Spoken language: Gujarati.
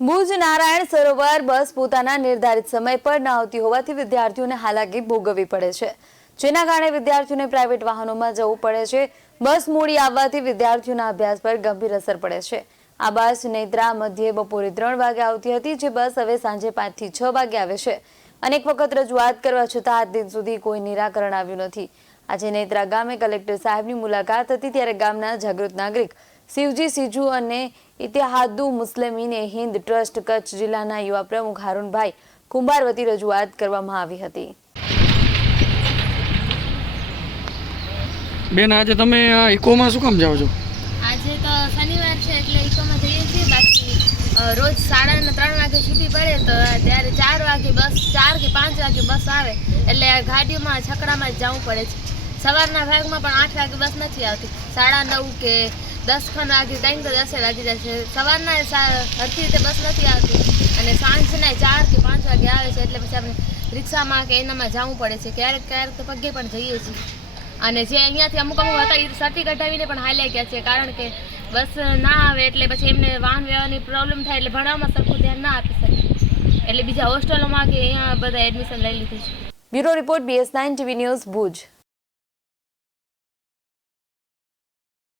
ભુજ નારાયણ સરોવર બસ પોતાના નિર્ધારિત સમય પર ન આવતી હોવાથી વિદ્યાર્થીઓને હાલાકી ભોગવવી પડે છે. જેના કારણે વિદ્યાર્થીઓને પ્રાઇવેટ વાહનોમાં જવું પડે છે. બસ મોડી આવવાથી વિદ્યાર્થીઓના અભ્યાસ પર ગંભીર અસર પડે છે. આ બસ નેત્રા મધ્યે બપોરે ત્રણ વાગે આવતી હતી, જે બસ હવે સાંજે પાંચથી છ વાગે આવે છે. અનેક વખત રજૂઆત કરવા છતાં આજ દિન સુધી કોઈ નિરાકરણ આવ્યું નથી. આજે નેત્રા ગામે કલેક્ટર સાહેબની મુલાકાત હતી, ત્યારે ગામના જાગૃત નાગરિક શિવજી સિજુ અને ઇતિહાદુ મુસ્લિમીને હિન્દ ટ્રસ્ટ કચ્છ જિલ્લાના યુવા પ્રમુખ હારૂનભાઈ કુંભાર વતી રજૂઆત કરવામાં આવી હતી. બેન આજે તમે આ ઇકોમાં શું કામ જાઓ છો? આજે તો શનિવાર છે એટલે ઇકોમાં જઈએ છીએ. બાકી રોજ સાડા ત્રણ વાગે છૂટી પડે તો ત્યારે ચાર વાગે બસ ચાર કે પાંચ વાગે બસ આવે. એટલે ગાડીઓમાં છકડામાં જ જવું પડે છે. સવારના ભાગમાં પણ આઠ વાગે બસ નથી આવતી. સાડા નવ કે દસ ખન રાખી ટાઈમ તો દસે વાગી જાય છે સવારના સરખી રીતે બસ નથી આવતી. અને સાંજના ચાર કે પાંચ વાગે આવે છે એટલે પછી આપણે રિક્ષામાં કે એનામાં જવું પડે છે. ક્યારેક ક્યારેક તો પગે પણ જઈએ છીએ. અને જે અહીંયાથી અમુક અમુક હતા એ સર્ટી કઢાવીને પણ હાલ્યા ગયા છે. કારણ કે બસ ના આવે એટલે પછી એમને વાહન વ્યવહારની પ્રોબ્લેમ થાય એટલે ભણવામાં સરખું ધ્યાન ના આપી શકે. એટલે બીજા હોસ્ટેલોમાં કે અહીંયા બધા એડમિશન લઈ લીધું છે. Bureau report BS nine TV news Bhuj.